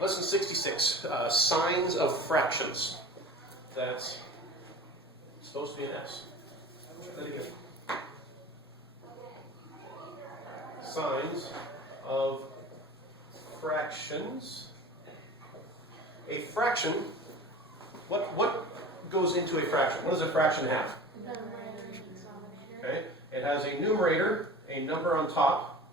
Lesson 66, signs of fractions. That's supposed to be an S. Try that again. Signs of fractions. A fraction, what goes into a fraction? What does a fraction have? Okay, it has a numerator, a number on top,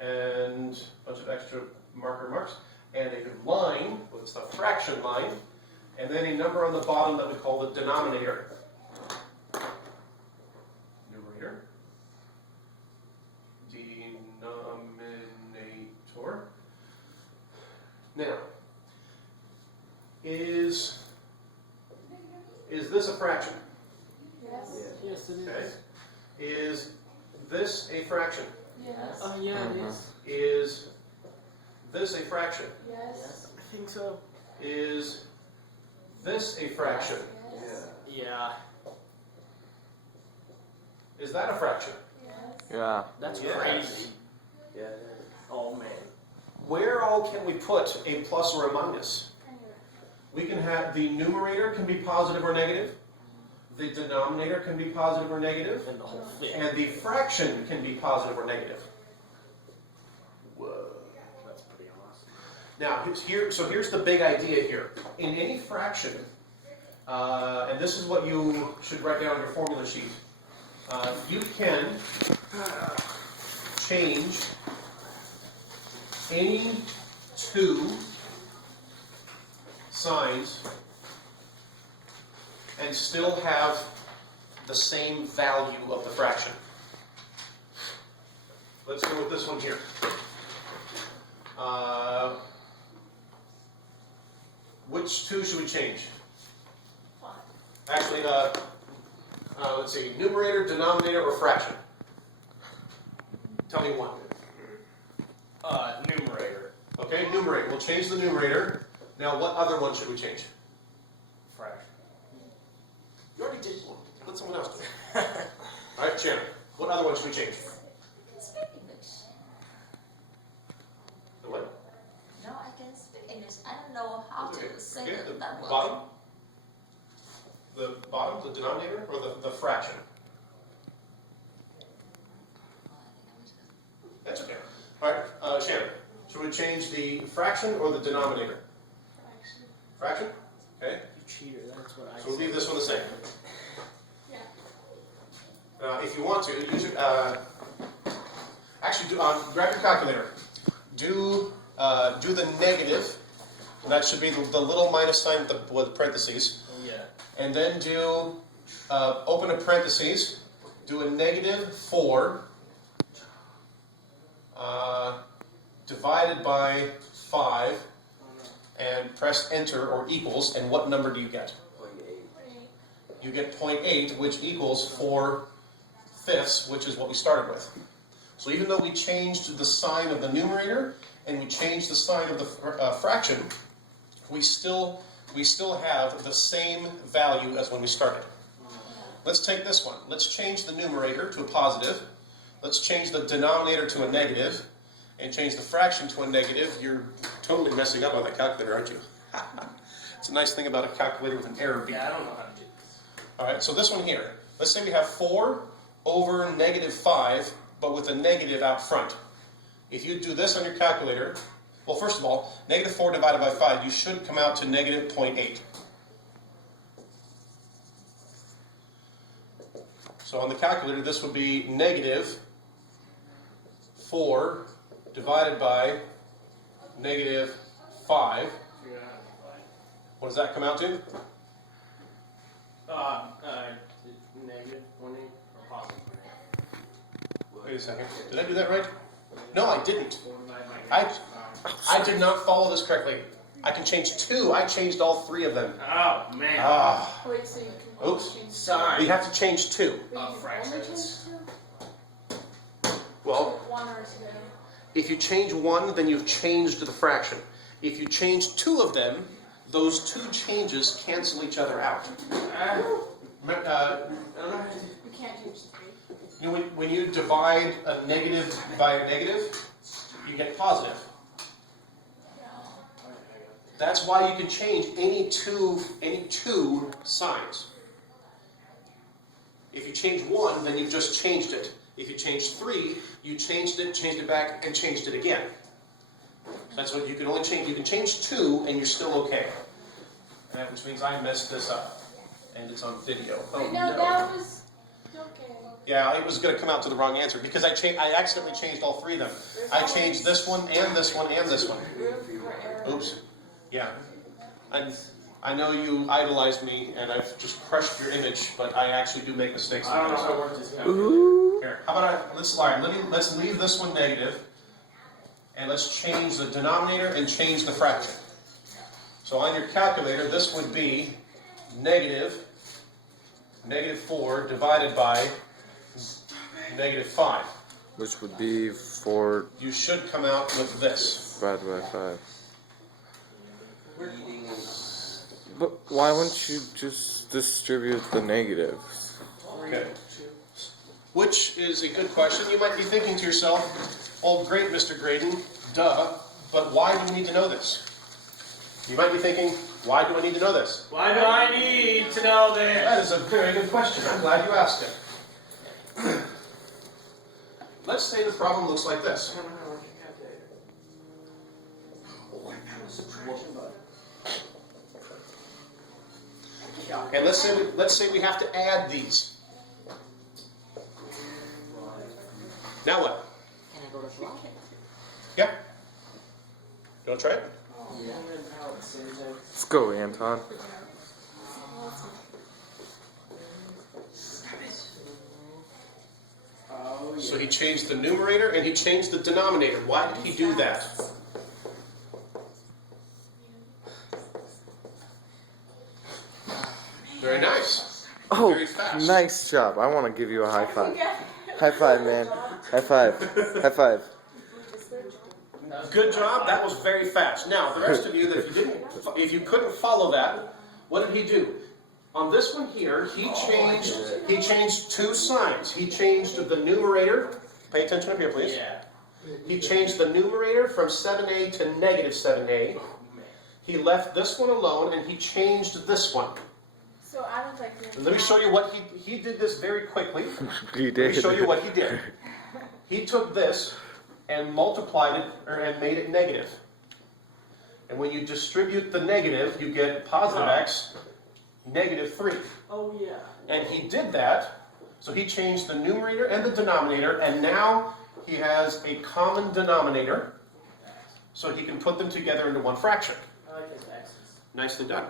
and a bunch of extra marker marks, and a line, what's the fraction line, and then a number on the bottom that we call the denominator. Numerator. Denominator. Now, is this a fraction? Yes. Yes, it is. Okay. Is this a fraction? Yes. Yeah, it is. Is this a fraction? Yes. I think so. Is this a fraction? Yes. Yeah. Is that a fraction? Yes. Yeah. That's Yes. crazy. Yeah. Oh man. Where all can we put a plus or a minus? We can have the numerator can be positive or negative. The denominator can be positive or negative. And the whole thing. And the fraction can be positive or negative. Whoa. That's pretty awesome. Now, here's the big idea here. In any fraction, and this is what you should write down on your formula sheet, you can change any two signs and still have the same value of the fraction. Let's go with this one here. Which two should we change? Actually, let's see, numerator, denominator, or fraction? Tell me one. Numerator. Okay, numerator. We'll change the numerator. Now, what other one should we change? Fraction. You already did one. Let someone else do it. All right, Shannon. What other one should we change? Speak English. The what? No, I can speak English. I don't know how Okay. to say Okay, the the that word. bottom? The bottom, the denominator, or the fraction? That's okay. All right, Shannon. Should we change the fraction or the denominator? Fraction? Okay. You cheater. That's what I So we'll said. leave this one the same. Yeah. If you want to, use it. Actually, grab your calculator. Do the negative. And that should be the little minus sign with parentheses. Oh yeah. And then do open a parentheses. Do a negative 4 divided by 5, and press enter or equals. And what number do you get? 0.8. You get 0.8, which equals 4/5, which is what we started with. So even though we changed the sign of the numerator and we changed the sign of the fraction, we still have the same value as when we started. Let's take this one. Let's change the numerator to a positive. Let's change the denominator to a negative, and change the fraction to a negative. You're totally messing up on that calculator, aren't you? It's a nice thing about a calculator with an error beat. Yeah, I don't know how to do this. All right, so this one here. Let's say we have 4 over negative 5, but with a negative out front. If you do this on your calculator, well, first of all, negative 4 divided by 5, you should come out to negative 0.8. So on the calculator, this would be negative 4 divided by negative 5. What does that come out to? Negative 0.8 or positive 0.8. Wait a second. Did I do that right? No, I didn't. 4 divided by I did not follow this correctly. I can change 2. I changed all 3 of them. Oh man. Ah, Wait, so you can Oops. only change Sorry. we have to change 2. Wait, you can only fractions. change two? Well, One or two. if you change 1, then you've changed the fraction. If you change 2 of them, those 2 changes cancel each other out. I don't know. You can't change three. You know, when you divide a negative by a negative, you get positive. That's why you can change any two signs. If you change 1, then you've just changed it. If you change 3, you changed it back, and changed it again. That's what you can only change. You can change 2, and you're still okay. Which means I messed this up, and it's on video. Oh No, no! that was okay. Yeah, it was going to come out to the wrong answer because I accidentally changed all 3 of them. I changed this one and this one and this one. Oops. Yeah. I know you idolized me, and I've just crushed your image, but I actually do make mistakes. I don't know how it works this time. Here, how about let's leave this one negative, and let's change the denominator and change the fraction. So on your calculator, this would be negative 4 divided by negative 5. Which would be 4 You should come out with this. divided by 5. But why wouldn't you just distribute the negatives? Okay. Which is a good question. You might be thinking to yourself, oh great, Mr. Graydon, duh, but why do we need to know this? You might be thinking, why do I need to know this? Why do I need to know this? That is a very good question. I'm glad you asked it. Let's say the problem looks like this. And let's say we have to add these. Now what? Can I go to vlog? Yeah. You want to try it? Let's go, Anton. Oh, yeah. So he changed the numerator and he changed the denominator. Why did he do that? Very nice. Oh, Very fast. nice job. I want to give you a high five. High five, man. High five. High five. Good job. That was very fast. Now, the rest of you, if you couldn't follow that, what did he do? On this one here, he changed 2 signs. He changed the numerator. Pay attention up here, please. Yeah. He changed the numerator from 7a to negative 7a. He left this one alone, and he changed this one. So I was like, Let me show you what he did this very quickly. He Let did. me show you what he did. He took this and multiplied it, and made it negative. And when you distribute the negative, you get positive x, negative 3. Oh, yeah. And he did that, so he changed the numerator and the denominator, and now he has a common denominator, so he can put them together into one fraction. I like his X's. Nicely done.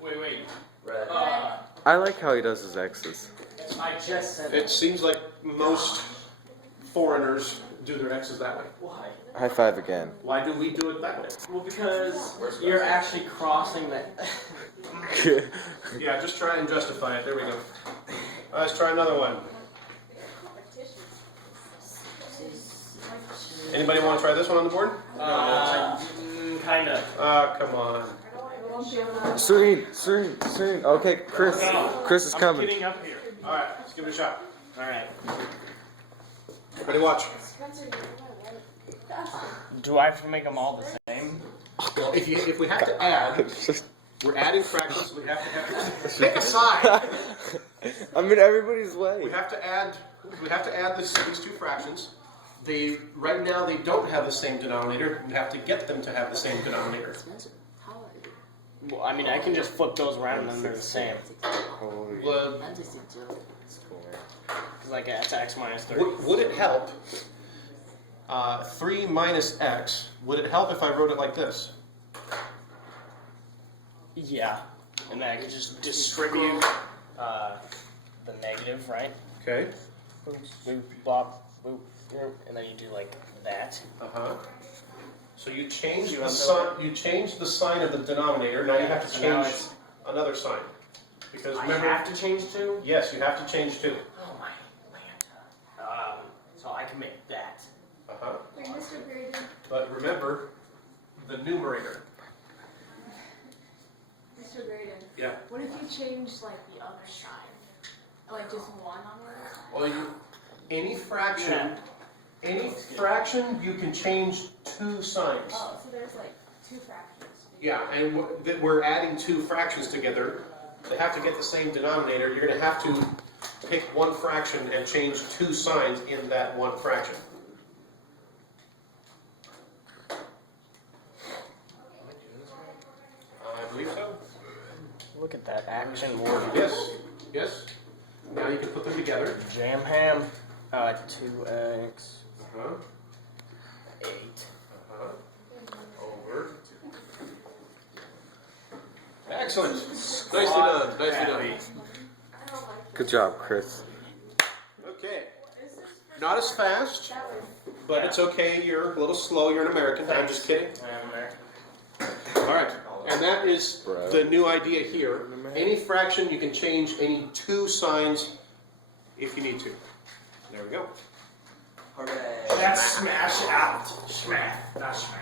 Wait. Right. I like how he does his X's. I just said It seems like most foreigners do their x's that way. Why? High five again. Why do we do it that way? Well, because you're actually crossing the... Yeah, just try and justify it. There we go. Let's try another one. Anybody want to try this one on the board? Kind of. Come on. Serene. Okay, Chris is I'm coming. getting up here. All right, let's give it a shot. All right. Ready, watch. Do I have to make them all the same? Well, if we have to add, we're adding fractions. We have to pick a side. I'm in everybody's way. We have to add these 2 fractions. Right now they don't have the same denominator. We have to get them to have the same denominator. Well, I mean, I can just flip those around and then they're the same. Well, Like, it's x minus 3. would it help? 3 minus x. Would it help if I wrote it like this? Yeah. And then I can just distribute the negative, right? Okay. Boop, boop, bop, boop, boop, and then you do like that. So you change the sign. You change the sign of the denominator. Now you have to So now change it's- another sign. Because I remember, have to change 2? yes, you have to change 2. Oh my land. So I can make that. Mr. Graydon. But remember, the numerator. Mr. Graydon. Yeah. What if you change like the other side? Like just one on the other side? Well, any fraction. Yeah. Any fraction, you can change two signs. Oh, so there's like two fractions. Yeah, and we're adding two fractions together. They have to get the same denominator. You're going to have to pick one fraction and change two signs in that one fraction. I believe so. Look at that action word. Yes, yes. Now you can put them together. Jam ham. 2x. 8. Over. Excellent. Nicely done. Nicely done. Good job, Chris. Okay. Not as fast, but it's okay. You're a little slow. You're an American. I'm just kidding. I'm there. All right. And that is the new idea here. Any fraction, you can change any two signs if you need to. There we go. Hooray. That's smash out. Smash. Not smash.